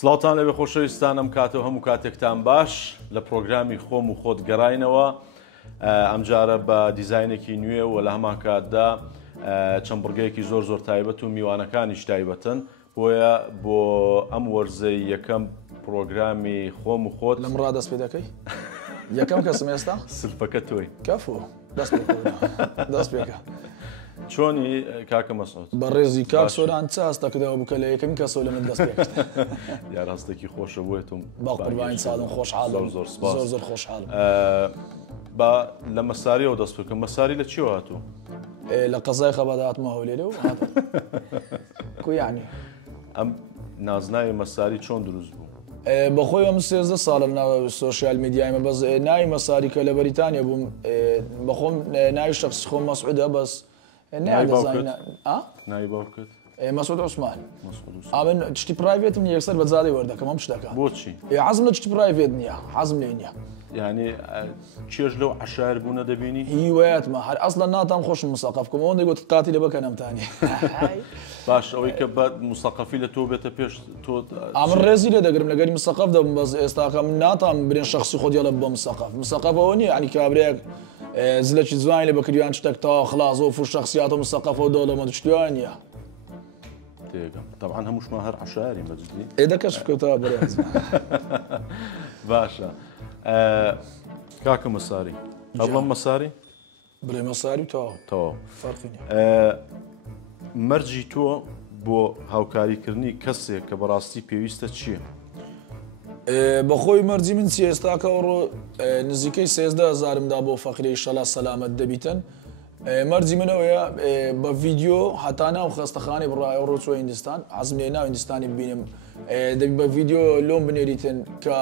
سڵاوتان لەبێ خۆشەویستان ئەم کاتەوە هەموو کاتێکتان باش لە پرۆگرامی خۆم و خۆت گەڕاینەوە ئەم جارە بە دیزاینێکی نوێ و لە هەمان کاتدا چەند بڕگەیەکی زۆر تایبەت و میوانەکانیش تایبەتن بۆیە بۆ ئەم وەرزەی یەکەم پرۆگرامی خۆم و خۆت لەم ڕادەست پێ دەکەی یەکەم کەسم ئێستا سلفەکە تۆی کەفو دەست پێکە چۆنی کاکە مەسعود بە ڕێزی کاک سۆران چاستە کردەوە بکە لە یەکەمی کەسەوە لە من دەست پێکرد یاڕاستێکی خۆشە بۆیتم با قوربانی چاڵم خۆشحاڵم زۆر خۆشحاڵم با لە مەساریەوە دەست بکەم مەساری لە چیوە هاتوو لە قەزای خەبات هاتمە هەولێرە و کو یعنی ئەم نازناوی مەساری چۆن دروست بوو بەخۆی ئەم 13 ساڵە ناو سۆشیال میدیایمە بەس ناوی مەساری کە لە بەریتانیا بووم بەخۆم ناوی شخص خۆم مەسعودە بەس ناوی باوکت مەسعود عوسمان من تشتی پرایڤێتم نیە یەکسەر بەجادەی وەردەکەم ئەم شتەکان بۆچی حەزم لە تشتی پرایڤێت نییە حەزم لێ نییە یعنی چێژ لەو عەشایر بوونە دەبینی هیوایەتمە هەر ئەسڵەن ناتام خۆشم مسەقف بکەم ئەوەندەی گوت قاتی لە بەکە نەمتانی باش ئەوەی کە بە مسەقەفی لە تۆ بێتە پێش تۆ ئامن ڕێزی لێ دەگرم لەگەری مسەقف دەبم بەس ئێستاکەم ناتام برێن شخصی خۆدیڵە بە مسەقف ئەوە نیە عنی کابرێک زلەکی جوانی لە بەکریان شتێک تا خلاصەوە فو شخصیاتە مسەقف و دەوڵەمەند شتیوان نییە طبعا هەمووشمان هەر عەشایری مەجددی ئێدە کەشف کەوتەوە بەڕێز باشە کاکە مەساری ئەڵەم مەساری بڵێ مەساری تەواو فەرقی نییە مەرجی تۆ بۆ هاوکاریکردنی کەسێک کە بەڕاستی پێویستە چییە بەخۆی مەرجی من چی ئێستاکە ڕۆ نزیکەی 13,000مدا بۆ فەقیرەی شەلا سەلامەت دەبیتن مەرجی منەوەیە بە ڤیددیۆ هەتا ناو خەستەخانەی بڕایە ڕۆچۆ هیندستان حەزم لێ ناو هیندستانی ببینم دەبی بە ڤیددیۆ لۆم بنێریتن کە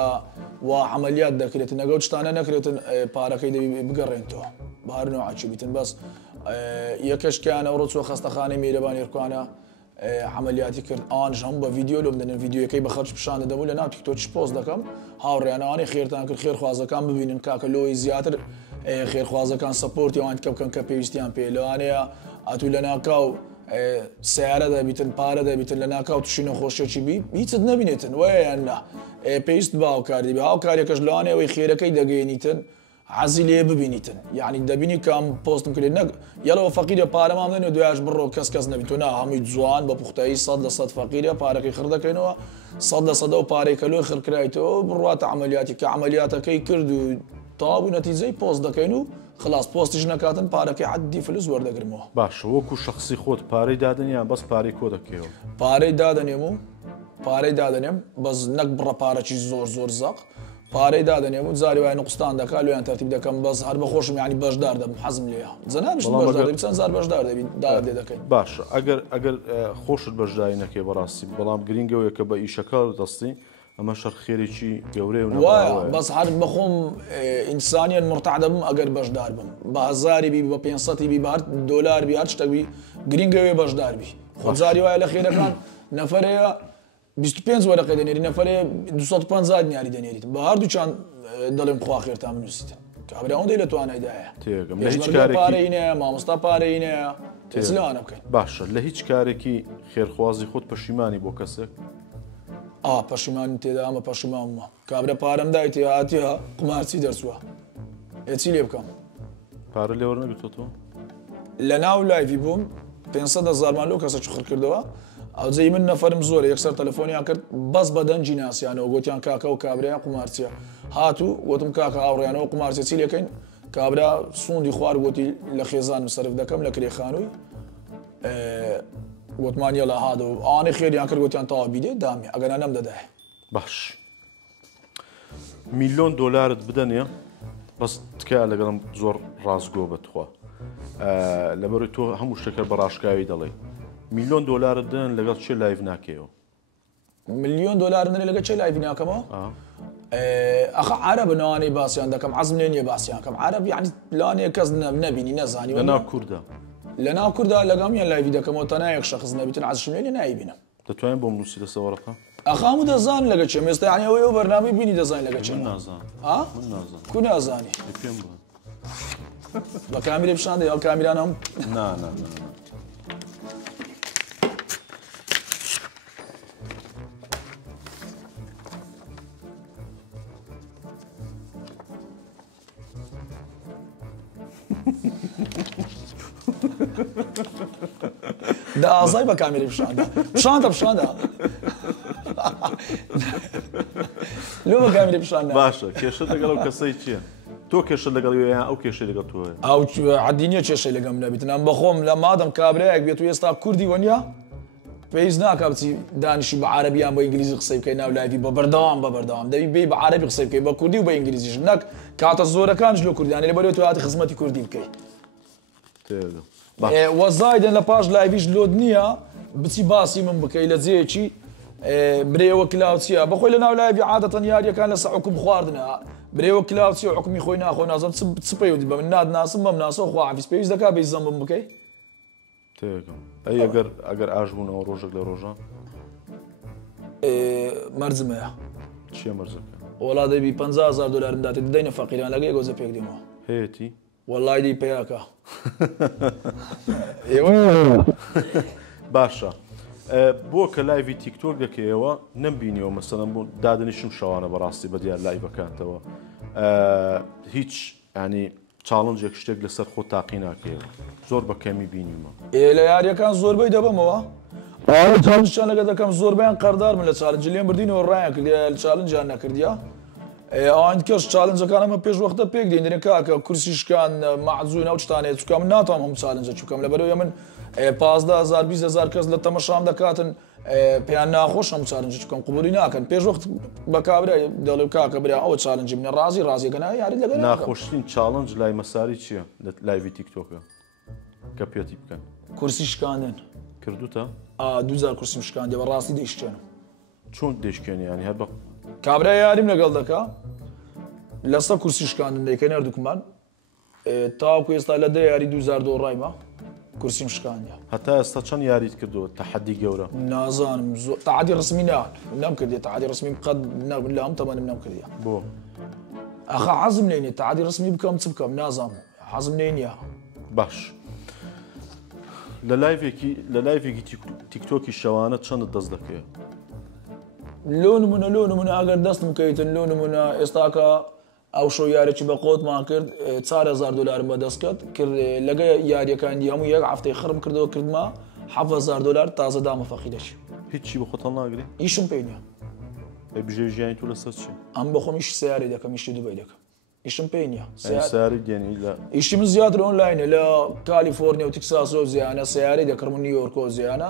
وا عەمەلیات دەکرێتن ئەگەڵ شتانە نەکرێتن پارەکەی دەبی بگەڕێنتەوە بە هەر نوعاچی بیتن بەس یەکەشکیانە ڕۆچۆ خەستەخانەی میرەبانی ڕکوانە عملیاتی کرد ئەوانش هەموو بە ڤیددیۆ لۆم دەنێن ڤیددیۆەکەی بە خەڵک پیشان دەدەمو لە ناو تیکتۆکیش پۆست دەکەم هاوڕێیانەوانی خێرتان کرد خێرخوازەکان ببینن کاکە لۆی زیاتر خێرخوازەکان سەپۆرتی ئەوان کە بکەن کە پێویستیان پێ لەوانەیە ئەتوو لە ناکاو سیارە دەبیتن پارە دەبیتن لە ناکاو تووشی نەخۆشیێکی بی هیچت نەبینێتن وایە یان نا پێویست بە هاوکاری بێ هاوکاریەکەش لەوانەیەوەی خێرەکەی دەگەێنیتن حەزی لێ ببینیتن یعنی دەبینی کام پۆستم کرێت نەک یەڵەوە فەقیرە پارەمان بدەنێ دوایش بڕۆ کەس نەبیت تۆ نا هەمووی جوان بە پوختایی 100% فەقیرە پارەکەی خڕ دەکەینەوە 100% و پارەی کەلۆی خڕکرایتەوە بڕاتە عملیاتی کە عملیاتەکەی کرد و تەواو نەتیجەی پۆست دەکەین و خلاص پۆستیش نەکاتن پارەکەی عەدی فلوس وەردەگرمەوە باش وەکو شخصی خۆت پارەی دادنیان بەس پارەی کۆ دەکەیەوە پارەی دادەنێم و پارەی دادەنێم بەس نەک بڕە پارەکی زۆر زەق پارەی دادەنێم و جاری وای نقستان دەکات لێیان تەرتیب دەکەم بەس هەر بەخۆشم یعنی بەشدار دەبم حەزم لێە جەنابش بەشدار دەبی چەند زار بەشدار دەبی دادێ دەکەین باش ئەگەر خۆشت بەشداری نەکەی بەڕاستی بەڵام گرینگەوەیە کە بە ئیشەکە دەستی ئەمە شەر خێرێکی گەورەی و وایە بەس هەر بەخۆم ئینسانیان مرتاح دەبم ئەگەر بەشدار بم بە هەزاری بی بە 500 بی بە هەر دۆلار بی هەر شتێک گرینگەوێ بەشدار بی خۆ جاری وایە لە خێرەکان نەفەرەیە 25 وەرەقەی دەنێری نەفەرێ 250 دیاری دەنێریت بە هەردووچان دەڵێم خوا خێرتان بنووسیتن کابرا ئەوەندەی لە توانایدایە پارەینە مامۆستا پارەینە لەوانە بکەین باشە لە هیچ کارێکی خێرخوازی خۆت پەشیمانی بۆ کەسێک پەشیمانی تێدا ئەمە پەشیمانمە کابرا پارەم دایتی هاتیە قمارچی دەرچووە چی لێ بکەم پارە لێوە نەبیێتەوە لە ناو لایڤی بووم 500,000مان لەو کەسە خڕ کردەوە ئەوجەی من نەفرم زۆر یەکسەر تەلەفۆنیان کرد بەس بەدەنجی ناسیانەوە گوتیان کاکە و کابرا قمارچیە هاتوو وتم کاکە هاوڕێیانەوە قمارچە چی لەکەین کابرا سوندی خوار گوتی لە خێزان مصرف دەکەم لە کرێخانووی گوتمانیە لە هادە و ئەوانەی خێریان کرد گوتیان تەوا بیدێ دامی ئەگەر نەم دەدایە باش میلیۆن دۆلارت بدەنێ بەس تکایە لەگەڵم زۆر ڕازگۆ بەتخوا لەبەروی تۆ هەموو شتێکە بەڕاشکاوی دەڵێ میلیۆن دۆلارت دن لەگەڵ چێ لایڤ ناکەیەوە میلیۆن دۆلار دەنێ لەگەڵ چێ لایڤ ناکەمەوە ئەخە عەرەبە نەوانەی باسییان دەکەم حەزم لێ نییە باسییان کەم عەرەب یعنی لەوانەیە کەس نەبینی نەزانی لە ناو کووردا لە ناو کووردا لەگەڵمیان لایڤی دەکەمەوە تەنیا یەک شەخص نەبیتن حەزشم لێ نایبینم دەتوانین بۆ نووسی لە سەوەڕەکە ئەخ هەموو دەزان لەگە چێم ئێستا یعنی ئەوەی بەرنامەی بینی دەزانین لەگە چێم کو نازانی بە کامیرە پیشان دێ ئەو کامیران هەم دا ئازای بە کامێری پیشاندا پیشاندا لۆ بە کامێری پیشاندا باشە کێشە لەگەڵ ئەو کەسەی چییە؟ تۆ کێشە لەگەڵ یان ئەو کێشەی لەگەڵ تۆیە؟ ئەو عەدینیە کێشەی لەگەم نەبێتن ئەم بەخۆم لە مادەم کابرایەک بێت و ئێستا کوردی وەنیا پێویست ناکە بچی دانیشی بە عەرەبیان بە ئینگلیزی قسەی بکەی ناو لایڤی بە بەردەوام دەبی بێی بە عەرەبی قسەی بکەی بە کوردی و بە ئینگلیزیش نەک کاتە زۆرەکانش لە کوردیانە لەبەرەوەی تۆ هاتی خزمەتی کوردی بکەی وەزایدن لە پاش لایڤیش لۆد نییە بچی باسی من بکەی لە جێیەکی برێوە کلااوچیە بەخۆی لە ناو لایڤی عادەتەن یاریەکان لەسەر حکم خواردنە برێوە کلااوچی و حکمی خۆی ناخۆی نازم چ پێوت بە من نادناسم بەم ناسە خواحافیز پێویست دەکا بێ زەمم بکەی ئەی ئەگەر ئاش بوونەوە ڕۆژێک لە ڕۆژان مەرجمەیە چیە مەرجەکە؟ وڵا دەبی 50,000 دلارم داتێت دەینە فەقیران لەگە گۆزە پێک دێمەوە هەیەی وەڵای دی پێیاکە باشە بۆ کە لایڤی تیکتۆک دەکەیەوە نەمبینیەوە مەسەڵەن بۆ دادنیشم شەوانە بەڕاستی بە دیار لایڤەکانتەوە هیچ ینی چاڵنجێک شتێک لەسەر خۆ تاقی ناکەیەوە زۆر بە کەمی بینیمە لە یاریەکان زۆربەی دەبمەوە چالنجیان لەگە دەکەم زۆربیان قەردار من لە چالنج لێم بردینەوە ڕایان کردی لە چالنجیان نەکردیا ئەوان کەس چالنجەکان ئەمە پێش وەختە پێک دێنێ کاکە کورسیشکان مەعزوو ناو شتانێت چکە من ناتوانم هەم چالنجە چووکەم لەبەرەوەی من 15,000 20,000 کەس لە تەمەشام دەکاتن پێیان ناخۆش هەم چالنج چکەم قبولی ناکەن پێش وەخت بە کابرای دەڵێ کاکە برا ئەوە چالنجی منە ڕازیەکە یاری لەگە ناخۆشترین چالنج لای مەساری چییە لە لایڤی تیکتۆکە کە پێتی بکەن کورسی شکاندن کردوتە؟ 2000 کورسیم شکاندێ بە ڕاستی دەیشتێنم چۆن دەیشکێنی ینی هەر بە کابرا یاریم لەگەڵ دەکا لەسەر کورسی شکاندن دەیکەن هەردووکمان تاوەکو ئێستا لە دە یاری 2000 ڕایمە کورسیم شکاندە هەتا ئێستا چەند یاریت کردووە تەحەدی گەورە نازانم تەعادی ڕسمی نام کردێت تەعادی ڕسمی قەت لە ئەم تەمەنم نام کردیا بۆ ئەخە حەزم لێ نیە تەعادی ڕسمی بکەم چ بکەم نازانم حەزم لێ نییە باش لە لایڤێکی تیکتۆکی شەوانە چەندت دەست دەکەوێت لۆ نمونە ئەگەر دەستم بکەیتن لۆ نمونە ئێستاکە ئەو شۆ یارێکی بە قۆتمان کرد 4,000 دلارم بەدەست کرد لەگە یاریەکانی هەموو یەک هەفتەی خڕم کردەوە کردما 7,000 دلار تازە دامە فەقیرەشی هیچی بە خۆتان ناگری ئیشم پێی نییە بژێ ژیانی تو لەسەر چی ئەم بەخۆم ئیش سیاری دەکەم ئیشی دوبەی دەکەم ئیشم پێی نییە سیاری دێنی لە ئیشی من زیاتر ئۆنلاینە لە کالیفۆرنیا و تکساسۆ زیانە سیاری دەکڕم و نیویۆرکۆ زیانە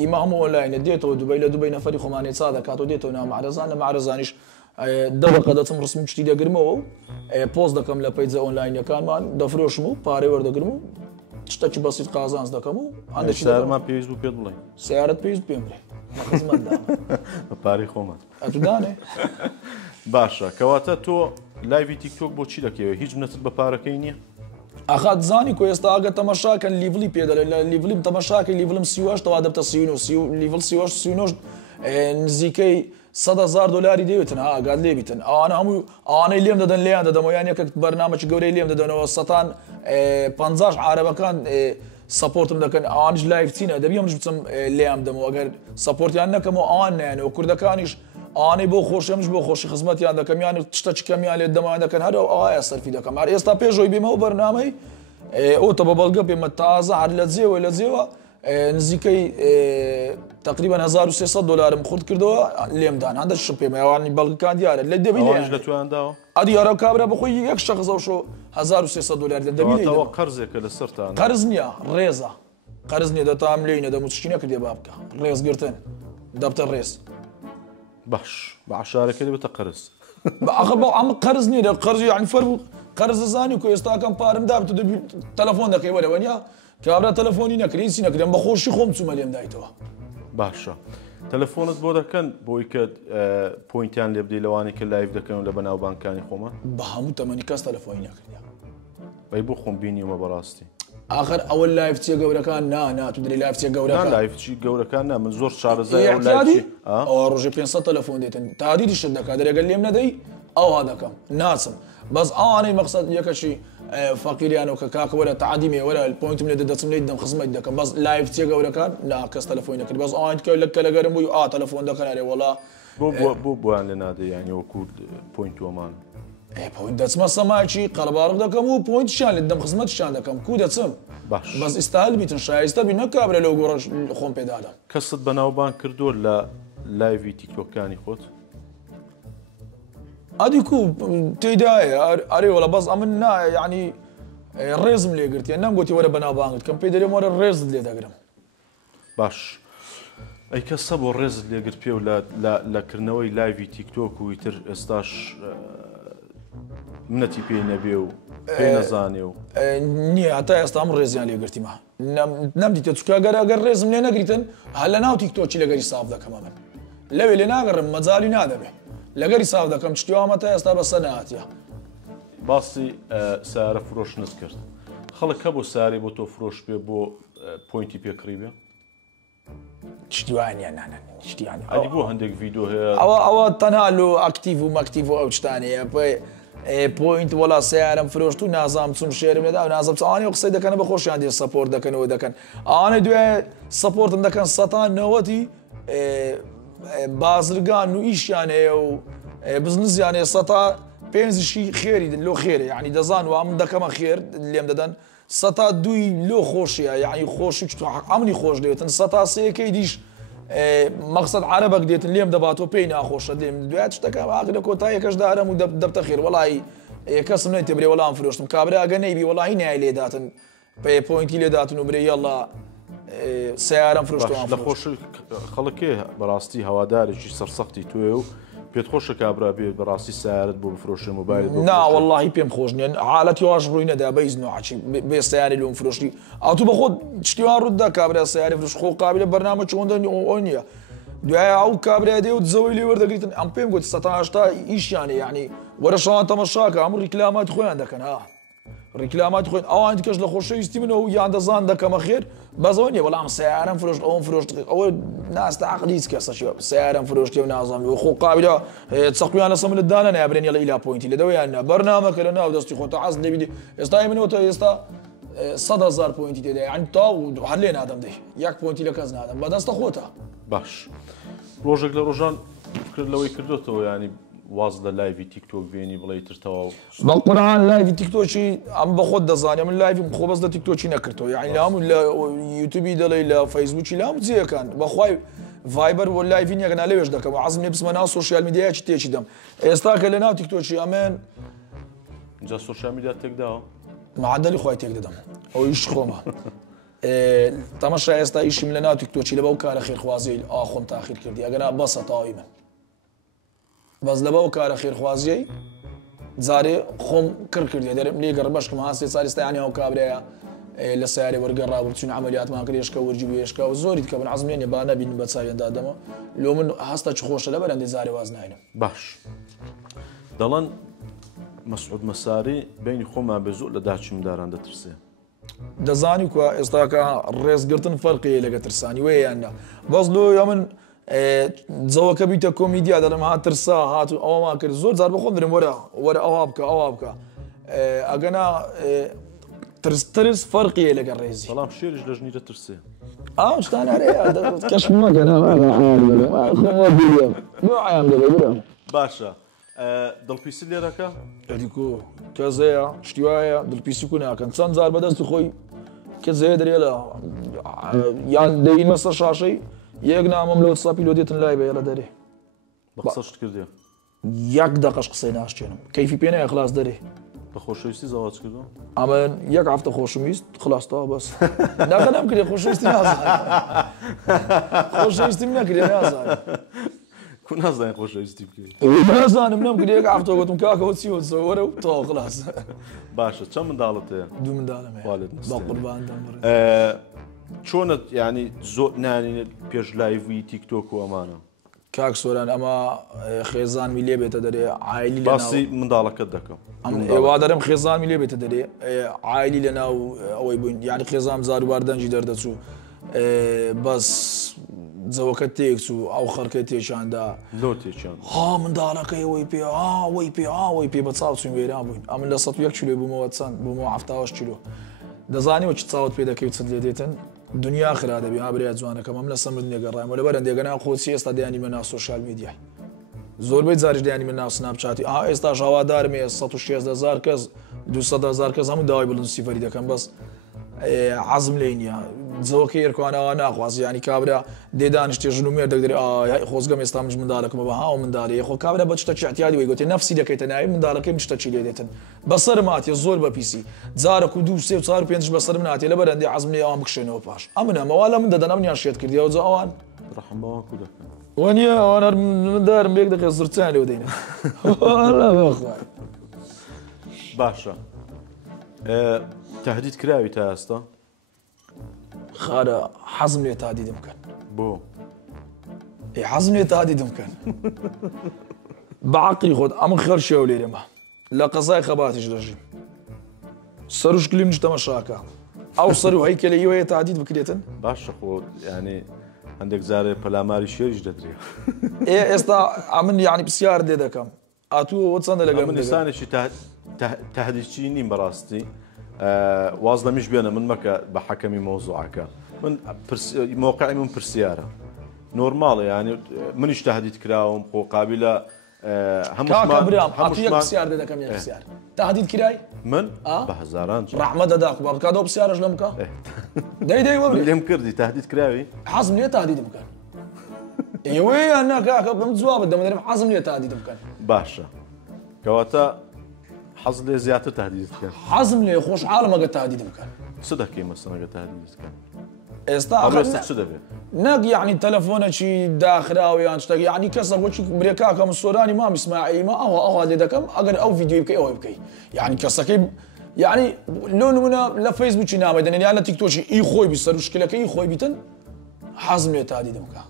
ئیمە هەموو ئۆنلاینە دێتەوە دوبەی لە دوبەی نەفەری خۆمانێ چا دەکاتەوە دێتەوە ناو معرەزان لە معرەزانیش دەوەقە دەچم ڕسمی شتی دەگرمەوە و پۆست دەکەم لە پەیجە ئۆنلاینەکانمان دەفرۆشم و پارەی وەردەگرم و شتێکی بەسیط قازانز دەکەم و هەندێکمان پێویست بوو پێت بڵێ سیارەت پێویست پێم بڵێ بە پارەی خۆمان ئەتودانێ باشە کەواتە تۆ لایڤی تیکتۆک بۆ چی دەکەوێت هیچ نەتت بە پارەکەی نییە ئاخات زانی کۆ ئێستا ئەگە تەمەشاکەن لیڤلی پێدەڵێ لە لیڤلیم تەمەشاکە لیڤلم سیوەش تەوا دەبتە لیڤل سیوەش نزیکەی 100,000 دلاری دەوێتن ئاگات لێبیتن ئەوانە هەموو ئەوانەی لێم دەدەن لێیان دەدەمەوە یان یەکە بەرنامەی گەورەی لێم دەدەنەوە سەتان 50 عارەبەکان سپۆرتم دەکەن ئەوانش لایڤ چینە دەبی ئەمش بچم لێیان دەمەوە ئەگەر سپۆرتیان نەکەمەوە ئەوان نایەنەوە کوردەکانیش ئەوانەی بۆ خۆشیەمش بۆ خۆشی خزمەتیان دەکەم یان شتێکی کەمیان لێ دەمایان دەکەن هەر ئەوایە سەرفی دەکەم هەر ئێستا پێشەوەی بێمەوە بەرنامەی ئۆتە بە بەڵگە پێمە تازە هەر لە جێوە نزیکەی تقریبا 1300 دلارم خورد کردەوە لێمدان هەندە شم پێمە ئەوانی بەڵگەکان دیارە لە دەبی لە تویانداوە ئەدیارە کابرا بخۆی یەک شەخص ئەو شۆ 1300 دلار لە دەبیەوە قەرزێکە لە سەرتان قەرز نییە ڕێزە قەرز نیە دەتام لێنە دەموچی نەکردێ با بکە ڕێزگرتن دەبتە ڕێز باش بە عشارەکە دەبێتە قەرز ئەخە بەڵ ئەمە قەرز نیە قەرز یعنی فەرق قەرز زانی کە ئێستاکەم پارەم دابێت دەبی تەلەفۆن دەکەی وەرەوەنیا کابرا تەلەفۆنی نەکرێن سی نەکرێن بە خۆشی خۆم چوومە لێم دایتەوە باشە تەلەفۆنت بۆ دەکەن بۆی کە پۆینتیان لێ بدەی لەوانی کە لایڤ دەکەن لە بەناوبانکانی خۆمە بە هەموو تەمەنی کەس تەلەفۆنی نەکردیا بەی بۆ خۆم بینیمە بەڕاستی آخر ئەوە لایڤ چیە گەورەکان نا تو دەری لایڤ چیە گەورەکان لایڤچی گەورەکان نا من زۆر شارەزای ڕۆژێ 500 تەلەفۆن دێتن تادیدی شت دەکات دەرێگەل لێم نەدەی ئەوها دەکەم ناچم بەس ئەوانەی مەقسەد یەکەشی فەقیریانەوە کە کاکە وەرە تعادیمێ وەرە پۆینتم لێ دەچم لێ دەم خزمەت دەکەم بەس لایڤ چیە گەورەکان نا کەس تەلەفۆنی نەکرد بەس ئەوان کە لەگەرم بووی تەلەفۆن دەکەن ئەرێ وەڵا بۆ بۆیان لێ نادەی یانی وەکو پۆینت وەمان پوینت دەچمە سەماکی قەڵباڕق دەکەم و پوینتشان لێ دەم خزمەتشان دەکەم کو دەچم باش بەس ئیستاهل بیتن شایستە بی نەکابرە لەو گۆڕە خۆم پێدادەم کەست بەناوبان کردووە لە لایڤی تیکتۆکانی خۆت ئەدیکو تێدایە ئەرێ وەڵە بەس ئەمن نا یعنی ڕێزم لێگرتیە نەمگوتی وەرە بەناوبانگت کەم پێی دەرێم وەرە ڕێزت لێ دەگرم باش ئەی کەسە بۆ ڕێزت لێگرت پێ و لەکردنەوەی لایڤی تیکتۆک و ئیتر ئێستاش منەتی پێی نەبێ و پێی نەزانێ و نییە هەتا ئێستا ئەم ڕێزیان لێگرتیمە نەمدیتە چکە گەر ڕێزم لێ نەگریتن هەر لە ناو تیکتۆکی لەگەری ساف دەکەمە من لەوێ لێ ناگەڕم مەجالی نادەبێ لەگەری ساف دەکەم شتیوامە تا ئێستا بەسەر نهاتیە باسی سیارە فرۆش نست کرد خەڵک کە بۆ سیارەی بۆ تۆ فرۆش پێ بۆ پوینتی پێکڕی بێ شتیوانیان شتیان ئەدی بۆ هەندێک ڤیدۆ هەیە ئەوە تەنها لۆ ئەکتیڤ و مەکتیڤ و ئەو شتانەیە پوینت وڵا سیارم فرۆشت و نازام چون شێرم لێدا و نازم ئەوانەی قسەی دەکەن بە خۆشیان دێ سەپۆرت دەکەنەوە دەکەن ئەوانەی دوێ سەپۆرتم دەکەن سەتان نەوەتی بازرگان و ئیشیان هەیە و بزنسیان هەیە سەتا پێنجشی خێری لۆ خێرە یعنی دەزان و ئەم دەکەمە خێر لێم دەدەن سەتا دوی لۆ خۆشیە یعنی خۆش ئەمنی خۆش دێتن سەتا سەیەکەی دیش مەقسەد عەرەبەک دێتن لێم دەباتەوە پێی ناخۆشە دێم دوای شتەکە ئاگ لە کۆتاییەکەش دارم و دەبتە خێر وەڵی کەسم نەیتێ برێ وەڵام فرۆشتم کابرا ئەگە نەیبی وەڵی نای لێداتن پۆینتی لێداتن و برێ یەڵا سیارم فرۆشتەوە لە خۆش خەڵکێ بەڕاستی هەوادارێکی سەرسەختی توێ و پێت خۆشە کابرا بێت بەڕاستی سیارت بۆ بفرۆشێ موبایل ناوەڵی پێم خۆش نیە حالەتی واش ڕووی نەدا بەیز نوعچی بێ سیاری لۆم فرۆشتی ئەوتو بە خۆت شتیوان ڕوودا کابرا سیاری فرۆش خۆ قابلە بەرنامە چۆندە ئەو نییە دوای ئەو کابرا دێ و زەوەی لێ وەردەگریتن ئەم پێم گوت 1970 ئیشیانە یعنی وەرە شەوان تەمەشاکە هەموو ڕیکلامات خۆیان دەکەن ها ڕیکلامات خۆین ئەوان کەش لە خۆشەویستی منەوە و یان دەزان دەکەمە خێر بەزەوە نیە وەڵام سیارم فرۆشت ئەوم فرۆشت ئەوە ناستە عەقڵی هیچ کەسەشی سیارم فرۆشتی و نازانم و خۆ قابلە چەقویان لەسەر منت دانا نابرێن یەڵە ئیلا پۆینتی لەدەوەیان نا بەرنامەکە لە ناو دەستی خۆتە حەز لێبی ئێستا منەوەتە ئێستا 100,000 پۆینتی تێدا یعنی تاو هەر لێ نادەم دەی یەک پۆینتی لە کەس نادەم بەدەستە خۆتە باش ڕۆژێک لە ڕۆژان لەوەی کردوتەوە ینی واز لە لایڤی تیکتۆک بێنی بڵێ ترتەوە بەقوران لایڤی تیکتۆکی ئەم بە خۆت دەزانێ من لایڤیم خۆ بەس لە تیکتۆکی نەکردەوە یعنی لە هەموو لە یوتیوبی دەڵێ لە فەیسبووکی لە هەموو جێیەکان بەخوای ڤایبەر بۆ لایڤین یەکنا لەوێش دەکەم و عەزم لێ بچمە ناو سۆشیال میدیایەکی تێکی دەم ئێستا کە لە ناو تیکتۆکی ئەمێن جا سۆشیال میدیا تێکداوە معدەلی خۆی تێک دەدەم ئەو ئیش خۆمە تەماشا ئێستا ئیشیم لە ناو تیکتۆکی لە بەو کارە خێرخوازیەی خۆم تاخیر کردی ئەگەنا بەسە تاوی من بەس لە بەو کارە خێرخوازیەی جارێ خۆم کردی دەرم لێ گەڕ بەشکم هاسی ساریستا یانی ئەو کابرەیە لە سیارێ وەرگەڕا بچون عملیاتمان کرد ێشکە وەرجی وێشکە و زۆریت کە من عەزم لێ نیە با نەبین بە چاوێندا دەمە لۆ من هەستە چ خۆشە لە بەرەندەی زارێ واز ناینم باش دەڵێن مەسعود مەساری بینی خۆمان بێ زۆر لە داچیمداران دەترسێ دەزانی کوە ئێستاکە ڕێزگرتن فەرقی لەگە ترسانی وێ یاننا بەس لۆ یا من جەوەکە بیتە کۆمیدیا دەڵم ها ترسا هات و ئەوەمان کرد زۆر جار بەخۆم درم وەرە ئەووا بکە ئەووا بکە ئەگەنا ترس فەرقیە لەگە ڕێزی بەڵام شێریش لە ژنی دەترسێ ئەو شتان هەرەیە کەشم مەکەن باشە دڵپیسی لێرەکە ئەدیکۆ کەزەیە شتیوایە دڵپیسی کو ناکەن چەند جار بەدەستی خۆی کە زەیە دەرێ لە یان دەین مەسە شاشەی یەک نامەم لەوە ساپی لۆ دێتن لای بەیە لە دەرێ بە قسەشت کردێ یەک دەقەش قسەی ناشتێنم کەیفی پێ نایە خلاص دەرێ بە خۆشەویستی زەواج کردو ئەمە یەک هەفتە خۆشەویست خلاصتەوە بەس ناکەنام کردێ خۆشەویستی نازانم خۆشەویستیم نەکردێ نازانم کو نازانێ خۆشەویستی بکەیت نازانم نەمکرد یەک هەفتە گوتم کاکەوە چیوە وەرە و تەواو خلاص باشە چەند منداڵت هەیە دوو منداڵم هەیە بە قوربان دەمڕێ چۆنت ینی زۆر نانینە پێش لایڤی تیکتۆک و ئەمانە کاک سۆران ئەمە خێزانمی لێ بێتە دەرێ عایلی باسی منداڵەکەت دەکەم ئێوا دەرم خێزانمی لێ بێتە دەرێ عایلی لە ناو ئەوەی بووین یعنی خێزام زاروبار دەنجی دەردەچوو بەس جەوەکە تێک چوو ئەو خەرکە تێچاندا لۆ تێچان ها منداڵەکەی ئەوەی پێ ئەوەی پێ ئەوەی پێ بە چاو چوین وێران بووین ئەمن لە 100 کیلۆ بوومەوە چەند بوومەوە 70 کیلۆ دەزانیوە چ چاوت پێ دەکەوت چەند لێ دێتن دنیا خرا دەبی ئابریا جوانەکەم ئەم لە سەمرد نێگەڕایمەوە لەبەرەن دێگەنا خۆچی ئێستا دەیانی منە ناو سۆشیال میدیای زۆربەی جاریش دیانی من ناو سناپچاتی ئێستا هەوادارم 160,000 کەس 200,000 کەس هەموو داوای بڵند سیفەری دەکەم بەس حەزم لێ نییە جەوەکە یێرکوانەوە ناخواست ینی کابرا دێدانیشتێ ژنومێر دەگدرێ خۆزگەم ئێستا من منداڵەکەمە بە هاو منداڵی خۆ کابرا بە شتە احتیاجی وی گوتێ نەفسی دەکەیتە ناوی منداڵەکەی شتە چی لێ دێتن بەسەر ماتێ زۆر بە پیسی جارێک و 2 3 4 5 بەسەر مناتێ لە بەرەندی حەزم لێ ئەوان بکشێنەوە پاش ئەمنە مەواڵە من دەدەن ئەمنیان شێت کردیەوە جا ئەوان ڕەحم بەوان کو دەکەن وانە ئەوان من دارم بێک دەکە زرچیان لێ دەینە باشە تهدید کراوی تا ئێستا خارە حەزم لێ تادیدم بکەن بۆ حەزم لێ تادیدم بکەن بەعقلی خۆت ئەمە خێر شێو لێرەمە لە قەزای خەباتیش دەژیم سەروش کلیم تەمەشاکە ئەو سەر و هەیکەلە ئێوەیە تادید بکرێتن باشە خۆ ینی هەندێک جارێ پەلاماری شێریش دەدرێت ئێستا ئەمن یعنی پرسیار دێ دەکەم ئاتووە چەندە لەگەڵ من ئێستانێکی تهدیدچی نیم بەڕاستی واز لەمیش بێنە من مەکە بە حەکەمی مۆزوعەکە من موقعی من پرسیارە نۆرماڵە ینی منیش تهدید کراوم خۆ قابلە هەموو پرسیار دێ دەکەم پرسیار تهدید کرای من بە هەزاران ڕەحمە دەدا قوبا بکاتەوە پرسیارش لەم بکە دەی وەبرێ لێم کردی تهدید کراوی حەزم لێ تهدید بکەن ئێوەیان ناکاکە بم جواب دەمەدەرم حەزم لێ تهدید بکەن باشە کەواتە حەز لێ زیاتر تهدید بکەن حەزم لێ خۆشحاڵم ئەگە تهدید بکەن چ دەکەی مەسەڵەگە تهدید بکەن ئێستا چ دەبێت نەک یعنی تەلەفۆنەکی داخراویان شتێک یعنی کەسە بۆچی برێکاکەم سۆرانی مام ئیسماعیلمە ئەوە لێ دەکەم ئەگەر ئەو ڤیدیۆی بکەی ئەوەی بکەی یعنی کەسەکەی یعنی لۆ نمونە لە فەیسبووکی نامەدەنێن یان لە تیکتۆکی ئی خۆی بی سەروشکلەکەی ئی خۆی بیتن حەزم لێ تادیدم بکە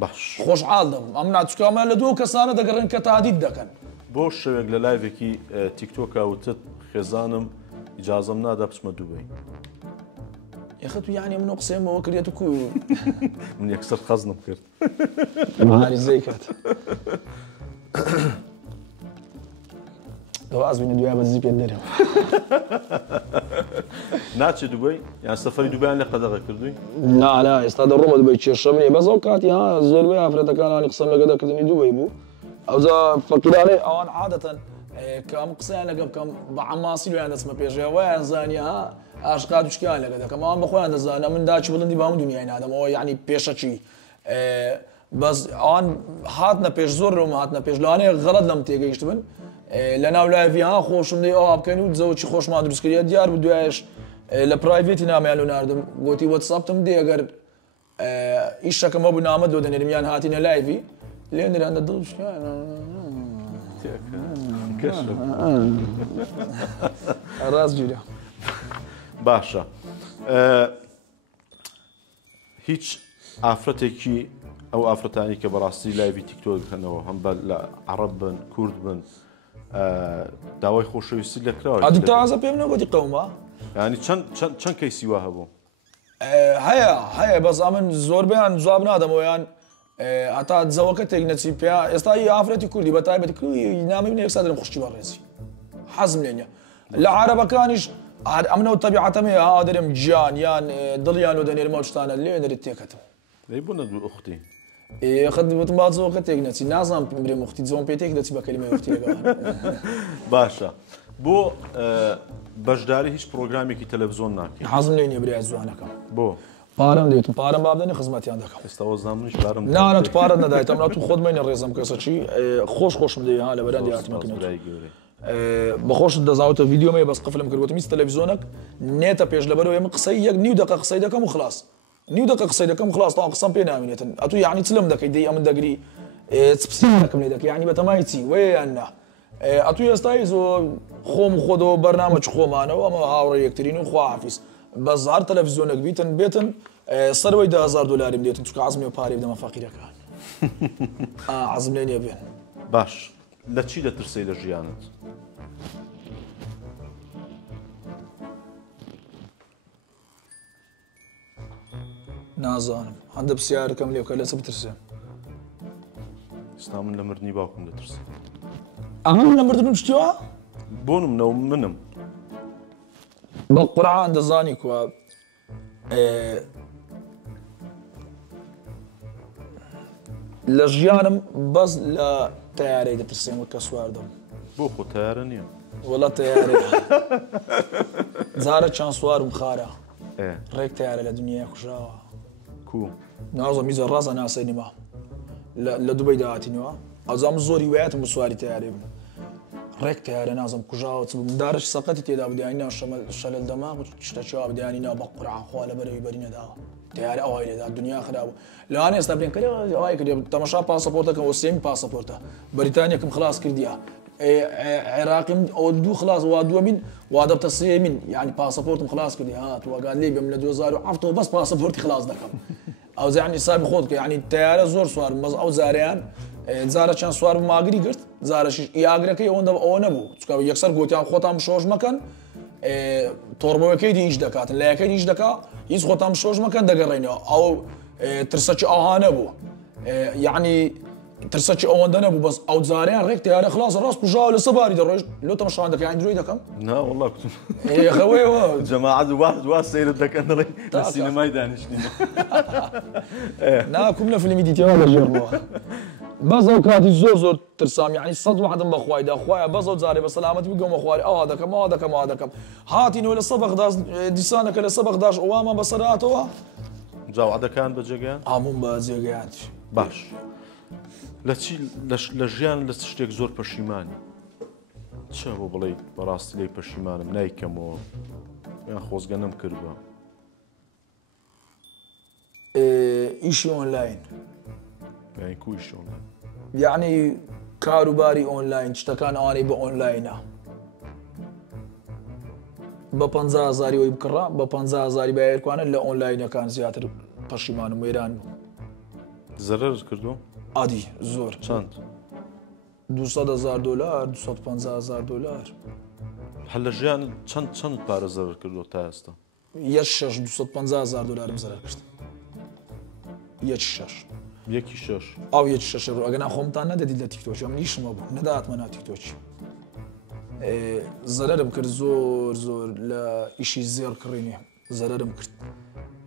باش خۆشحاڵ دەبم ئەم ناچکامە لە دوو کەسانە دەگەڕن کە تادید دەکەن بۆ شەوێک لە لایڤێکی تیکتۆکە وتت خێزانم ئیجازەم نادا بچمە دووبەی یەخە تو یعنی منۆ قسەیمەوە کردێت و من یەکسەر خەزنم کرد عریزەی کرد دەواز بینە دوای بەزی پێ دەرێم ناچێ دووبەی یان سەفەری دووبیان لە قەدەغە کردووی نا ئێستا دەڕۆمە دوبەی کێشە منێ بەس ئەو کاتی ها زۆربەی ئافرەتەکانانی قسەم لەگە دەکردنی دووبەی بوو ئەوجا فەقیرانەی ئەوان عادەتەن کە ئەم قسەیان لەگە بکەم بە عەماسی لۆیان دەچمە پێشەوە وایان زانیە ها ئاشقات وشکیان لەگە دەکەم ئەوان بەخۆیان دەزانە من داچی بڵندی با هەموو دنیای نادەمەوە یعنی پێشەچی بەس ئەوان هاتنە پێش زۆر ڕۆمە هاتنە پێش لەوانەیە غەڵەت لەم تێگەیشت بن لە ناو لایڤی ها خۆشم دەی ئەوە بکەن و جەوەکی خۆشمان دروستکردە دیار بوو دوایش لە پرایڤێتی نامیان لۆ ناردم گوتی وەتساپتم دێ ئەگەر ئیشەکەم هەبوو نامە دۆ دەنێرم یان هاتینە لایڤی لێن دەرانە دڵشیان ڕاست گیرە باشە هیچ ئافرەتێکی ئەو ئافرەتانی کە بەڕاستی لایڤی تیکتۆ دەکەنەوە هەم بە لە عەرەب بن کورد بن داوای خۆشەویستی لە کراوە ئەدی تازە پێم نەگوتی قەوما ینی چەند کەیسی وا هەبوو هەیە بەس ئەمن زۆربیان جواب نادەمەوەیان هەتا جەوەکە تێک نەچی پێ ئێستا ئافرەتی کوردی بە تایبەتی کوردی نامی من یەکسا دەرم خوشتی بەڕێزی حەزم لێ نییە لە عەرەبەکانیش ئەمنەوە تەبیعەتەمەیە ها دەرێم گیان یان دڵیان و دەنێرمە شتانە لێ دەرێت تێکەتم دەی بوو نەدوو ئوختی خەتم بازەوەکە تێک نەچی نازانم برێ مختی جۆم پێ تێک دەچی بە کەلیمەی وەختی لەگەڵ باشە بۆ بەشداری هیچ پرۆگرامێکی تەلەڤیزۆن ناکەی حەزم لێ نییە برای جوانەکەم بۆ پارەم دێت و پارەم بابدەنی خزمەتیان دەکەم ئێستاوە زانمنیش پارەم نانە تو پارەت نەدایت ئەمنا تو خۆت مەینە ڕێزم کەسەچی خۆشم دێ ها لە بەرەندی هاتمەکەن بەخۆشت دەزاوتە ڤیدیۆمە بەس قفلم کردوتم هیچ تەلەڤیزۆنێک نێتە پێش لەبەرەوە ئێمە قسەی یەک نیو دقە قسەی دەکەم و خلاص نیو دقە قسەی دەکەم خلاص تا قسەم پێ نامێنێتن ئەتو یعنی چلم دەکەی دەی ئەمن دەگری چپسیەکەم لێ دەکەی یعنی بەتەمای چی وێ یان نا ئەتو ئێستای زۆر خۆم خۆدەوە بەرنامە چ خۆمانەوە ئەمە هاوڕێ یەکترین و خواحافیز بەس هەر تەلەڤیزۆنێک بیتن بێتن سەرەوەی $10,000 دێتن چکە عەزمی و پارەی بدەمە فەقیرەکان عەزم لێ نییە بێن باش لە چی دەترسەی لە ژیانت نازانم هەندە پرسیارەکەم لێ بکە لە چ بترسێ ئێستا من لە مردنی باوکم دەترسم ئەمە لە مردن شتیوە بۆنم نەو منم بە قورعان دەزانی کووە لە ژیانم بەس لە تەیارەی دەترسێم کە سوار دەم بۆ خۆ تیارە نییە وەڵا تەیارێ جارە چەند سوارم خارە ئێ ڕێک تیارە لە دنیای خوژاوە کو نازە میزە ڕازە ناسەینیمە لە دوبەی داهاتینەوە ئەزام زۆری وایەتم بە سواری تیارێ بم ڕێک تیارە نازم کوژاوە چ بم دارش سەقەتی تێدا بدیانی نا شەلل دەما شتە چاوا بدیانی نا بە قورعانخوا لە بەرەوی بەرینەداوە تیارە ئەوای لێدا دنیا خراوە لەوانە ئێستا بڵێن کەرێ ئەوای کردێ تەماشا پاسەپۆرتەکەم وە سێمی پاسەپۆرتە بەریتانیەکەم خلاص کردیە عێراقیم ئەوە دوو خلاص وا دووەمین وا دەبتە سێمین یعنی پاسەپۆرتم خلاص کردی هاتووەگان لێ بێم لە 2007 بەس پاسەپۆرتی خلاص دەکەم ئەو زانی سابی خۆت کە یعنی تیارە زۆر سوارم بەس ئەو زاریان جارە چەند سوارم ماگری کرد زارەشی ئاگرەکەی ئەوە نەبوو چکە یەکسەر گوتیان خۆتان شۆژ مەکەن تۆڕبەوەکەی دیش دەکاتن لایەکەی دیش دەکا هیچ خۆتان شۆژ مەکەن دەگەڕێنەوە ئەو ترسەکی ئاها نەبوو یعنی ترسەکی ئەوەندە نەبوو بەس ئەو جاریان ڕێک تیارە خلاص ڕاست کوژاوە لە سەباری دەڕۆیشت لۆ تەماشان دەکەی درۆی دەکەم نا والله کوتم خەوەیەوە جەماعەت وا سەیرت دەکەن دەڵێ لە سینەمای دانیشتینە ناکوم لە فیلمی دیتەوە لەژێڕەوە بەس ئەو کاتی زۆر ترسام یعنی سەد وحدم بەخوایدا خوایە بەس ئەو جارێ بە سەلامەتی بگەمە خوارێ ئەوا دەکەم هاتینەوە لە سەبەغدا دیسانەکە لە سەبەغداش ئەوامە بەسەرهاتەوە جاوعدەکان بەجێگەیان هەمووم بە جێگەیان باش لە ژیان لە شتێک زۆر پەشیمانی چ بۆ بڵێ بەڕاستی لێی پەشیمانم نایکەمەوە یان خۆزگە نەم کردووە ئیشی ئۆنلاین یانی کویشۆن یعنی کاروباری ئۆنلاین شتەکان ئەوانەی بە ئۆنلاینە بە 50,000 وی بکڕا بە 50,000 بەیەرکوانە لە ئۆنلاینەکان زیاتر پەشیمانم وێران بوو زەرەر کردو ئادی زۆر چەند $200,000 $250,000 هەل لە ژیان چەند پارە زەرەر کردو تا ئێستا $6 $250,000 زەرەر کرد یەکی شەش ئەو $6 ئەگەنا خۆمتان نەدەدی لە تیکتۆکی ئەم نیشمە بوو نەداتمە نا تیکتۆکی زەرەرم کرد زۆر لە ئیشی زێر کڕینێ زەرەرم کرد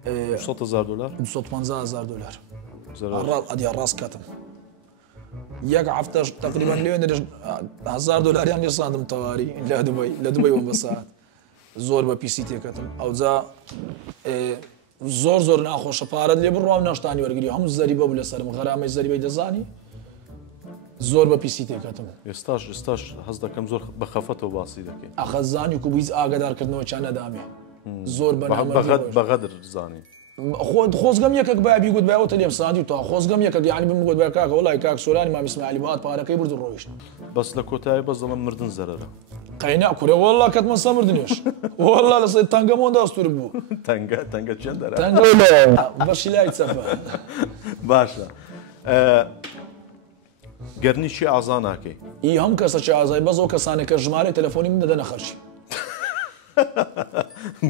$100,000 $250,000 ئەدی ڕاست کاتم یەک هەفتەش تقریبان لێوێن $1,000 لێساندم تەواری لە دوبەی وە بەسات زۆر بە پیسی تێکەتم ئەوجا زۆر ناخۆشە پارەت لێ بڕوام ناشتانی وەرگری هەموو زەری بە لەسەرم غەرامەی زەریبەی دەزانی زۆر بە پیسی تێکەتم ئێستاش هەز دەکەم زۆر بە خەفەتەوە باسی دەکەین ئەخەزانی و کوبیز ئاگادارکردنەوە چیان نەدامێ زۆر بەغەدر زانی خۆزگەم یەکێک بابی گوت باوەتە لێمساندی تا خۆزگەم یەکە یعنی بم گوت با کاکە وڵای کاک سۆرانی مام ئیسماعیلی بات پارەکەی برد ڕۆیشت بەس لە کۆتایی بەس دەڵم مردن زەرەرە قەینا کورە وەڵا کەتمە سەمردنێش وەڵا لە سەر تەنگەمەوە داستور بوو تەنگە چێن دەرە بەشی لای چەفە باشە گەرنیشی ئازا ناکەی ئی هەم کەسە ئازای بەزەوە کەسانێک کە ژمارەی تەلەفۆنی من دەدەنە خەرچی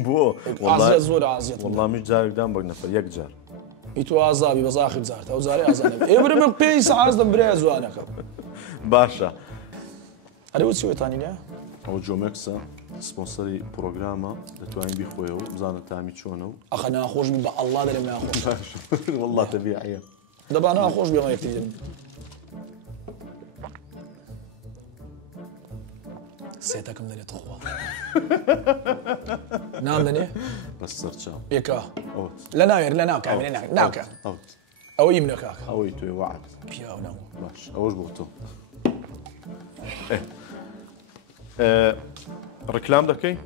بۆ زۆر ئازیەت وەڵامی جارێکدان بەک نەفەر یەک جار ئی تو ئازابی بەز ئاخر جار ئەو جارێ ئازانە ئێبرە بە پێی سەعاز دەم برای جوانەکەم باشە ئەرێ وچی وێتانی نیە ئەو جۆمێکسە سپۆنسەری پرۆگرامە دەتوانین بیخۆیەوە بزانە تامی چۆنە و ئەخە ناخۆش بی بە ئەڵڵا دەرێم ناخۆش وەڵڵا تەبیعیە دەبا ناخۆش بێمە یەکتر سێتەکەم دەنێت خۆ نام دەنێ بەس سەرچاو یەکە لە ناوێر لە ناوکە ناوکە ئەوەی منە کاکە ئەوەی توێ وعد پیاو نەبوو باش ئەوەش بۆ تۆ ڕکلام دەکەی؟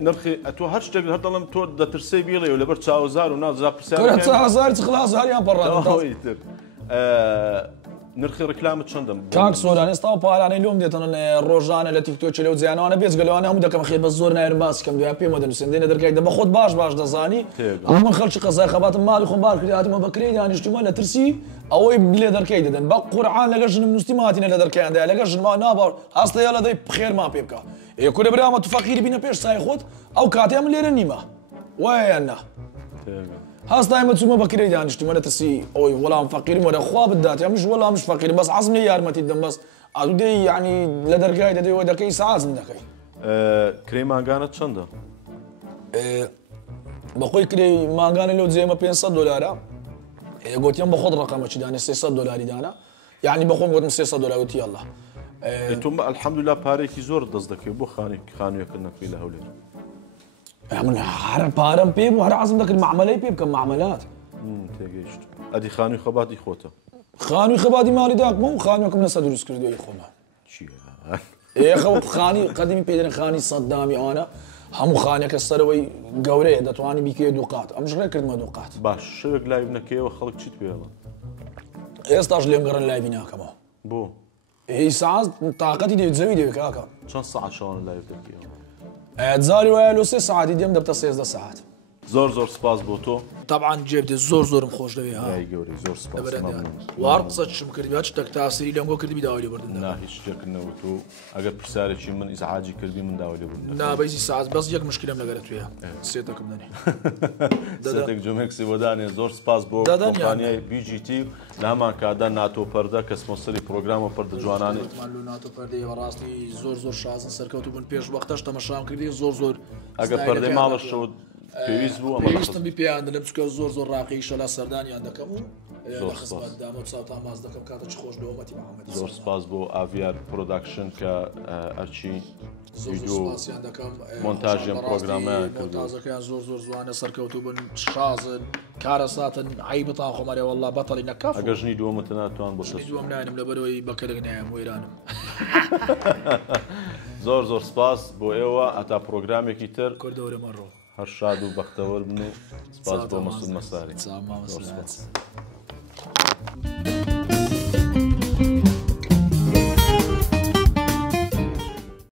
نرخی تۆ هەر شتێک هەر دەڵم تۆ دەترسێ بیڵێ و لەبەر چاوەزار و نازا پرسیاری خلاص هەریان پەڕڕان تر نرخی ڕکلامت چەندەم کاک سۆران ئێستا و پارانەی لۆم دێتەنە ڕۆژانە لە تیکتۆکی لەو جیانانە بێزگەلەوانە هەموو دەکەم خێت بە زۆر نایرم باسکەم دوای پێمە دەنووسێندێنە دەرکای دە بە خۆت باش دەزانی ئەمە خەڵکی قەزای خەباتم ماڵی خۆم بار کرداتمە بەکرێ دانیشتومە لە ترسی ئەوەی لێ دەرکەی دەدەن بە قورعان لەگەر ژنم نووستی ماتینە لە دەرکەیاندا لەگەر ژنما ناباو هەستەیە لە دەی خێرمان پێ بکە کورە برامە تو فەقیری بینە پێش سای خۆت ئەو کاتێ من لێرە نیمە وایە نا هەستای چوومە بەکرێ دانیشتومە لە ترسی ئەوی وەڵام فەقیرم وەرە خوا بدات ئەمیش وەڵامش فەقیر بەس عەزم لێ یارمەتی دەم بەس ئادودەی یعنی لە دەرگای دەدەی وە دەکەی سەعازم دەکەی کرێمانگانت چەندە؟ بەخۆی کرێ ماگانە لەو جێمە 500 دلارە گوتیان بە خۆت ڕقەمەچی دانێ 300 دلاری دانا یعنی بەخۆم گوتم 300 دلار وتی الله تۆ الحەمدوللا پارێکی زۆر دەست دەکەوێت بۆ خانوویەکردنەکەی لە هەولێر من هەر پارەم پێ بوو هەر عەزم دەکرد معاملەی پێ بکەم معاملات تێگەیشت ئەدی خانووی خەباتی خۆتە خانووی خەباتی ماڵی داکمە و خانووەکەم لەسەر دروست کردوی خۆمە خانی قەدیمی پێدرن خانی سەددامی ئەوانە هەموو خانێکە سەرەوەی گەورەیە دەتوانانی بیکێ دووقات ئەم ژڕێ کردمە دووقات باش شەوێک لای بنەکەیەوە خەڵک چیت پێڵە ئێستاش لێم گەڕن لایبی ناکەمەوە بۆ هی ساعت تااقەتی دێت زەوی دەوێت کاکە چەند سەعات شەوانە لای دەکەیەوە جاری وایە لە 3 ساعتی دێم دەبتە 13 ساعت زۆر سپاس بۆ تۆ طبعاً جێ بدێت زۆرم خۆش دەوێ ها گەوری زۆر سپاس وار قسەچم کردی شتێک تاسیری لەم بۆ کردی داوای لێ بردن نا هیچ شتێکردنەوە تۆ ئەگەر پرسیارێکی من ئیزعاجی کردی من داوای لێ بردن نابەیزی ساعت بەس یەک مشکلم لەگەرە توێ سێتەکەم دەنێ سێتێک جمێکسی بۆدانێ زۆر سپاس بۆ کۆمپانیای BGT لە هەمان کادا ناتۆ پەردە کە سپۆنسەری پرۆگرامە پەردە جوانانی ناتۆ پەردەیەوە ڕاستی زۆر شازن سەرکەوتو بوون پێش وەختەش تەمەشام کردی زۆر ئەگەر پەردەی ماڵە شەوت پێویست بوو پێویستم بی پێیان دەم چکە زۆر ڕاقی شەلا سەردانیان دەکەم و خزمەتدام و چاوتان ماز دەکەم کاتە چ خۆش لەوەتی محەممەدی زۆر سپاس بۆ ئاڤیار پرۆداکشن کە ئەرچی سپاسیان دەکەم مۆنتاژیان پرۆگرامەیان مۆنتازەکەیان زۆر جوانە سەرکەوتو بن شازن کارە ساتن عیبتان خۆمارێ وەڵڵا بەتەڵی نەکەف ئەگەر ژنی دووەمەتە ناتوان بۆ دووەم ناینم لەبەرەوەی بەکەلک نایم وێرانم زۆر سپاس بۆ ئێوە ئەتا پرۆگرامێکی تر کردەوەرە مەڕۆ هەر شاد و بەختەوەر بن و سپاس بۆ مەسعود مەساری.